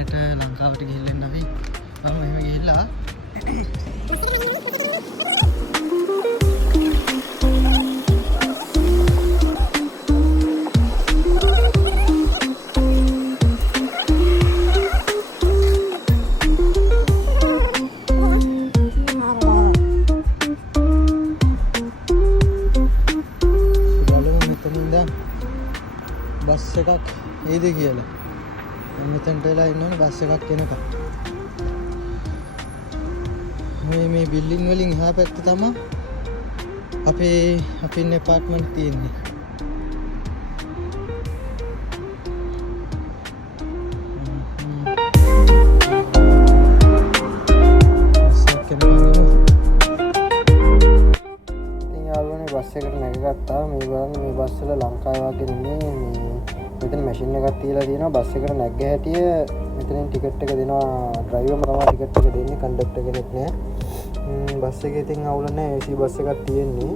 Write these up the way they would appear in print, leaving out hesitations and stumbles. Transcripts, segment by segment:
දැනට ලංකාවට ගිහිල්ලා අපි මෙහෙම ගිහිල්ලා බස් එකක් එයිද කියලා. මෙතනට වෙලා ඉන්නවනේ බස් එකක් එනකම්. මේ බිල්ඩින් වලින් එහා පැත්තේ තමයි අපේ ඉන්න ඇපාර්ට්මන්ට් තියෙන්නේ. බස් එකට නැගගත්තා. මේ බලන්න මේ බස් වල ලංකාවේ වගේ නෙමෙයි. මෙතන මැෂින් එකක් තියලා තියෙනවා. බස් එකට නැග්ග හැටිය මෙතනින් ටිකට් එක දෙනවා. ඩ්‍රයිවර්ම තමයි ටිකට් එක දෙන්නේ. කන්ඩක්ටර් කෙනෙක් නෑ. බස් එකේ ඉතින් අවුල නෑ. AC බස් එකක් තියෙන්නේ.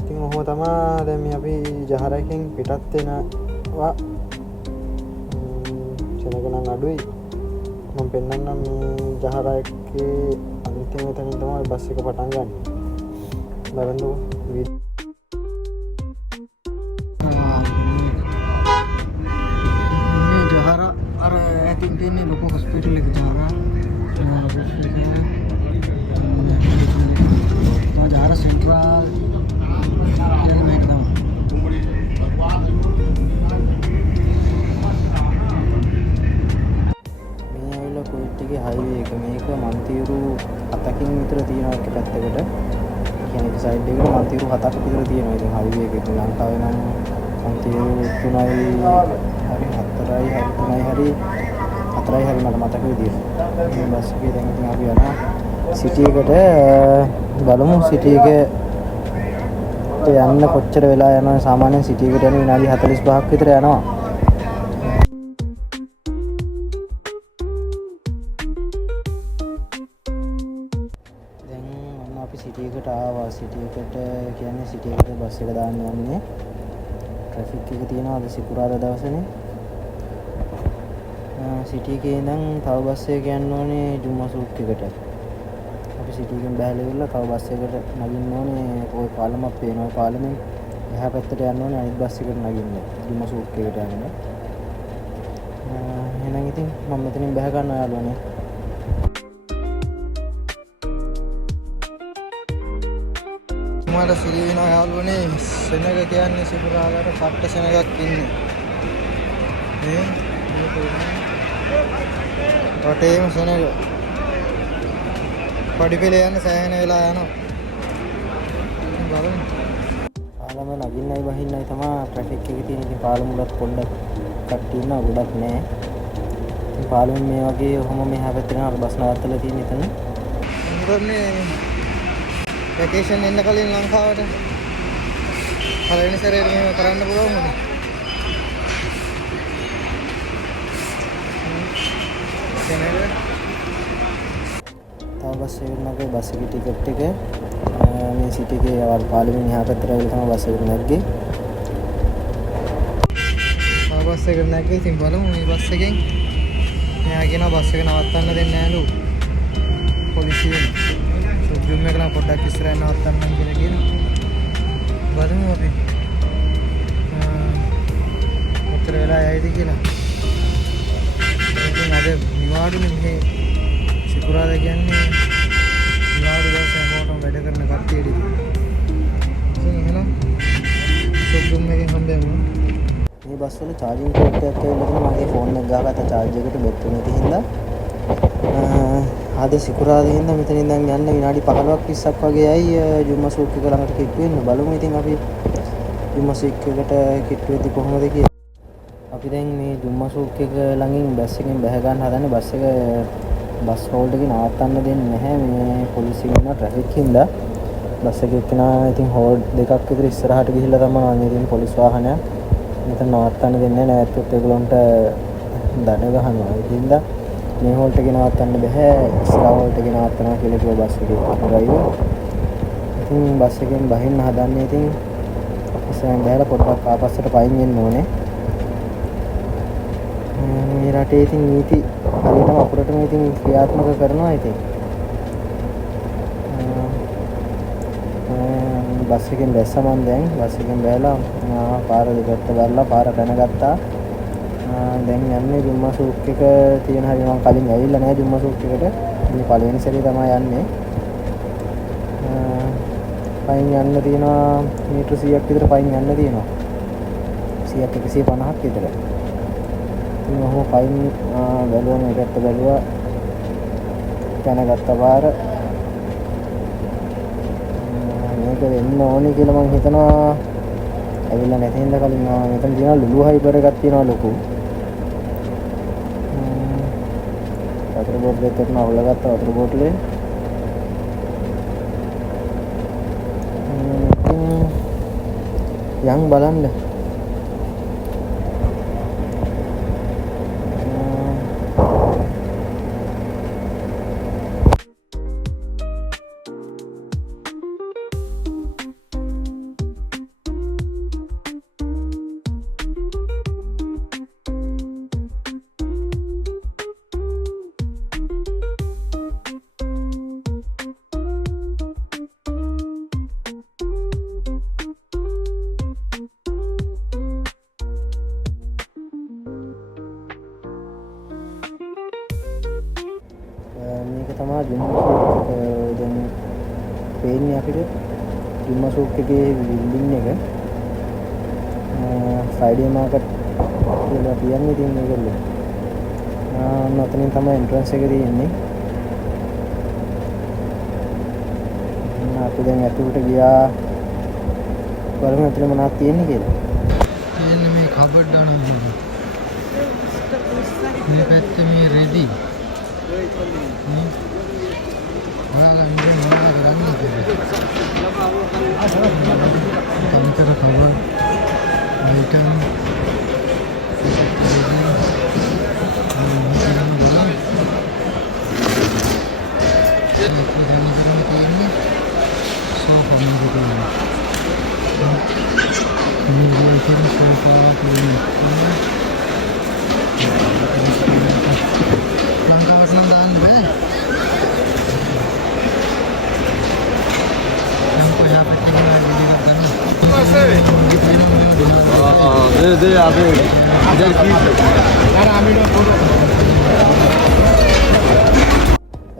ඉතින් ඔහොම තමයි දැන් මේ අපි ජහරකින් පිටත් වෙනවා. සෙනග නම් අඩුයි. මම පෙන්නන්නම් මේ ජහරකේ අන්තිම තැනින් තමයි බස් එක පටන් ගන්න. බලන්නකො අර ඇතින් තියෙන්නේ ලොකු හොස්පිටල් එක ජාරා ජාරා සෙන්ට්‍රල් කියලා මේක තමයි. මේ ඇවිල්ලා කුයිට් එකේ හයිවේ එක. මේක මන්තිරු 7කින් විතර තියෙනවා එක පැත්තකට. කියන්නේ සයිඩ් එකට මන්තිරු 7ක් විතර තියෙනවා. ඉතින් හයිවේ එක ලංකාවේ නම් මන්තිරු 3යි හරි 4යි හරි 3යි හරි මට මතක විදියට. මේ බස් එකේ දැන් ඉතින් අපි යනවා සිටි එකට. බලමු සිටි එකට යන්න කොච්චර වෙලා යනවද. සාමාන්‍යයෙන් සිටි එකට යන විනාඩි 45ක් විතර යනවා. දැන් අපි සිටි එකට ආවා. සිටි එකට කියන්නේ සිටි එකට බස් එක දාන්න යන්නේ. ට්‍රැෆික් එක තියෙනවා අද සිකුරාදා දවසනේ. සිටි එකේ ඉඳන් තව බස් එකක යන්න ඕනේ ජුම්මසූක් එකට. අපි සිටි එකෙන් බැහැලා ඉවරලා තව බස් එකකට නගින්න ඕනේ. ওই පාලමක් පේනවා. පාලමෙන් එහා පැත්තට යන්න ඕනේ අනිත් බස් එකට නගින්න. ජුම්මසූක් එකට යන්න. එහෙනම් ඉතින් මම මෙතනින් බැහැ ගන්නවා යාළුවනේ. මට සිරි වෙනවා යාළුවනේ. සෙනග කියන්නේ සිකුරාදාට පට්ට සෙනගක් ඉන්නේ. වටේම සෙනග. පඩිපෙළ යන්න සෑහෙන වෙලා යනවා. බලමු. පාලම නගින්නයි බහින්නයි තමයි ට්‍රැෆික් එකේ තියෙන. ඉතින් පාලම උඩත් පොඩ්ඩක් කට්ටිය ඉන්නවා. ගොඩක් නෑ. ඉතින් පාලම මේ වගේ ඔහොම මෙහා පැත්තේ යන බස් නවත්තලා තියෙන එතන. මොකදනේ වැකේෂන් එන්න කලින් ලංකාවට පළවෙනි සැරේට මෙහෙම කරන්න පුළුවන් වුණේ. තව බස් එකකට බස් එකේ ටිකට් එක මේ සිටි එකේ යවල් පාලමෙන් එහා පැත්තට ඇවිල්ලා තමයි බස් එකට නැග්ගේ. තව බස් එකකට නැග්ගේ. ඉතින් බලමු මේ බස් එකෙන් මෙයා කියනවා බස් එක නවත්තන්න දෙන්නේ නැලු පොලිසියෙන්. සුබ්ජුම් එක නම් පොඩ්ඩක් ඉස්සරහ නවත්තන්න කියලා කියනවා. බලමු අපි කොච්චර වෙලා යයිද කියලා. ඉතින් අද නිවාඩුනේ මේ සිකුරාදා කියන්නේ නිවාඩු දවස් හැමෝටම වැඩ කරන කට්ටියට. ඉතින් එහෙනම් සුබ්ජුම් එකෙන් හම්බෙමු. මේ බස් වල charging port එකක් ඇවිල්ලා තියෙනවා. මගේ ෆෝන් එක ගහගත්ත charge එකට බැටරි නැති හින්දා අද සිකුරාදා හින්දා මෙතන ඉඳන් යන්න විනාඩි 15ක් 20ක් වගේ යයි ජුම්මසූක් එක ළඟට කිට්ටු වෙන්න. බලමු ඉතින් අපි ජුම්මසූක් එකට කිට්ටු වෙද්දි කොහොමද කියලා. අපි දැන් මේ ජුම්මසූක් එක ළඟින් බස් එකෙන් බැහැ ගන්න හදන්නේ. බස් එක බස් හෝල්ඩ් එකේ නවත්තන්න දෙන්නේ නැහැ. මේ පොලිසිය ඉන්න ට්‍රැෆික් හින්දා බස් එකේ එක්කෙනා ඉතින් හෝල්ඩ් දෙකක් විතර ඉස්සරහට ගිහිල්ලා තමයි මේ ඉතින් පොලිස් වාහනයක් මෙතන නවත්තන්න දෙන්නේ නැහැ. නැත්නම් ඒගොල්ලන්ට දඩ ගහනවා. ඒ හින්දා මේ හෝල්ට් එකේ නවත්තන්න බෑ. ඉස්සරහ හෝල්ට් එකේ නවත්තනවා කියලා කිව්ව බස් එකේ ඩ්‍රයිවර්. ඉතින් බස් එකෙන් බහින්න හදන්නේ. ඉතින් ඉස්සරහින් බහැලා පොඩ්ඩක් ආපස්සට පයින් යන්න ඕනේ. මේ රටේ ඉතින් නීති හරියටම අපුරටම ඉතින් ක්‍රියාත්මක කරනවා ඉතින්. බස් එකෙන් බැස්සා මම දැන් බස් එකෙන් බැලලා පාර දෙකට බලලා පාර පැනගත්තා. දැන් යන්නේ ජුම්මසූක් එක තියෙන හැටි මම කලින් ඇවිල්ලා නැහැ ජුම්මසූක් එකට. මේ පළවෙනි සැරේ තමයි යන්නේ. පයින් යන්න තියෙනවා මීටර 100ක් විතර පයින් යන්න තියෙනවා. 100ක් 150ක් විතර. ඉතින් ඔහොම පයින් බැලුවා මේ පැත්ත බැලුවා. පැනගත්ත පාර මේක වෙන්න ඕනේ කියලා මම හිතනවා. ඇවිල්ලා නැති හින්දා කලින් මෙතන තියෙනවා ලුලු හයිපර් එකක් තියෙනවා ලොකු. වතුර බෝටල් එකක් නවලගත්තා වතුර බෝටලේ. යන් බලන්න. මේක තමයි ජුම්මසූක් දැන් පේන්නේ අපිට ජුම්මසූක් එකේ බිල්ඩින් එක ෆ්‍රයිඩේ මාකට් කියලා කියන්නේ ඉතින් මේගොල්ලෝ නතනින් තමයි එන්ට්‍රන්ස් එක තියෙන්නේ. අපි දැන් ඇතුළට ගියා බලමු ඇතුළේ මොනවද තියෙන්නේ කියලා. තියෙන්නේ මේ කබඩ් අනුව මේ පැත්තේ මේ රෙදි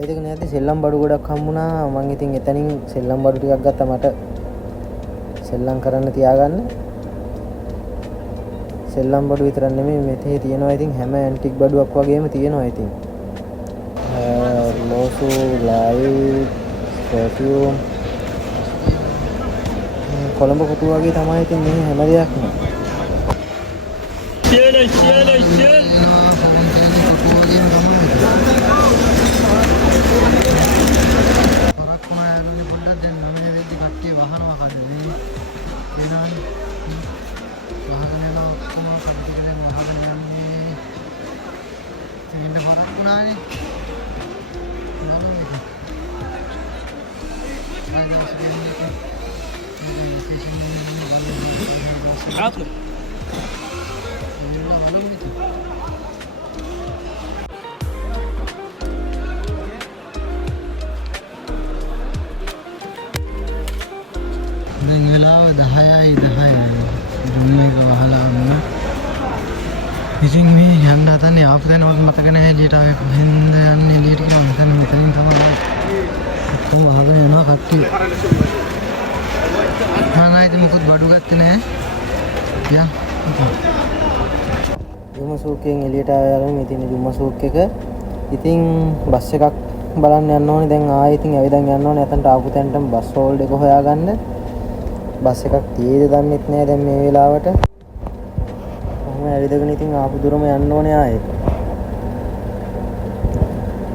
ඒක නැති සෙල්ලම් බඩු ගොඩක් හම්බුණා. මම ඉතින් එතනින් සෙල්ලම් බඩු ටිකක් ගත්තා මට සෙල්ලම් කරන්න තියාගන්න. සෙල්ලම් බඩු විතරක් නෙමෙයි මෙතේ තියෙනවා ඉතින් හැම ඇන්ටික් බඩුවක් වගේම තියෙනවා ඉතින්. ලෝසු ලයිට් පර්ෆියුම් කොළඹ කොටු වගේ තමයි ඉතින් මේ හැම දෙයක්ම. දැන් වෙලාව 10යි 10යි දුන්නේක වහලා වුණා. ඉතින් මේ යන්න හදන්නේ ආපු දැන මතක නැහැ එළියට ආවේ කොහෙන්ද යන්නේ එළියට කියලා මෙතනින් තමයි ඔක්කොම වහගෙන යනවා කට්ටිය. මම මොකුත් බඩු ගත්තේ නැහැ. යා ජුම්මසූක්කෙන් එළියට ආවම ඉතින් ජුම්මසූක් එක ඉතින් බස් එකක් බලන්න යන්න ඕනේ. දැන් ආයෙ ඉතින් ඇවිදන් යන්න ඕනේ. එතනට ආපු තැනටම බස් හෝල්ඩ් එක හොයාගන්න. බස් එකක් තියෙද දන්නෙත් නෑ දැන් මේ වෙලාවට. කොහොම ඇවිදගෙන ඉතින් ආපු දුරම යන්න ඕනේ ආයෙ.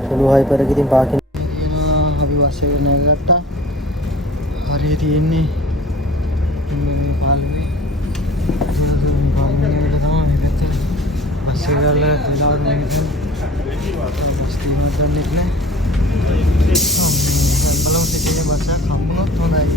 සුළු හයිපර් එක ඉතින් පාකින් අපි බස් එක නැගගත්තා. හරිය තියෙන්නේ මේ පාළුවේ. මේ පාළුවේ වල තමයි මේ පැත්තේ බස් එක ගාලා වෙලාවට නැගිටින්න. බස් තියෙනවද දන්නෙත් නෑ. බලමු සිටියේ බස් එකක් හම්බුනොත් හොඳයි.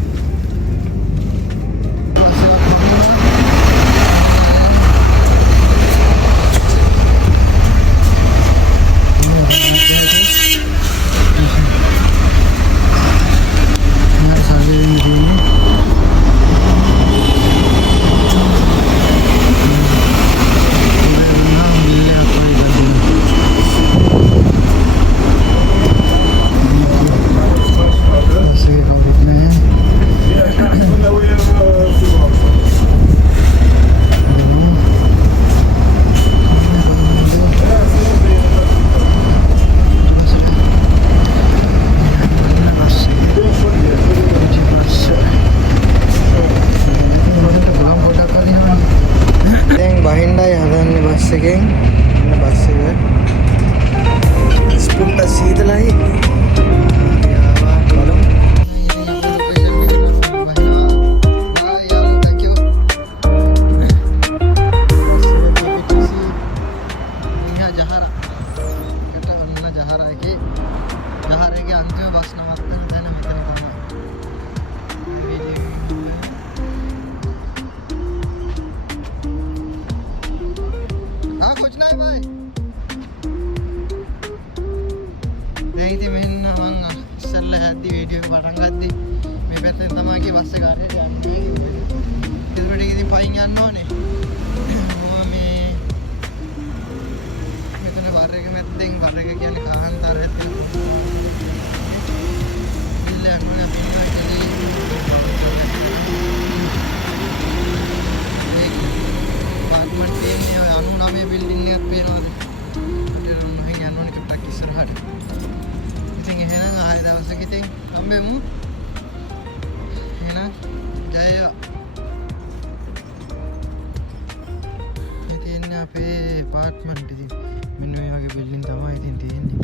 එකට ඔන්න ජහරගේ අන්තිම බස් නවත්තන තැන මෙතන තමයි. कुछ नहीं भाई දැන් ඉතින් මෙන්න මම ඉස්සෙල්ලා හැද්දි වීඩියෝ එක පටන් ගත්තේ මේ පැත්තෙන් තමයි ගියේ බස් එක හරියට යන්නේ. ඉතින් ඉතින් පයින් යන්න ඕනේ. මම මේ මෙතන වර එක මැද්දෙන් වර එක කියන්නේ කාන්තාරය තියෙනවා. ඉල්ල යන්න අපි මේ බිල්ඩින් එකක් පේනවාද? ඒකට නම් මෙහෙන් යන්න ඕනේ කප්පක් ඉස්සරහට. ඉතින් එහෙනම් ආයෙ දවසක ඉතින් හම්බෙමු. එහෙනම් ජය. ඉතින් අපේ ඇපාර්ට්මන්ට් ඉතින් මෙන්න මේ වගේ බිල්ඩින් තමයි ඉතින් තියෙන්නේ.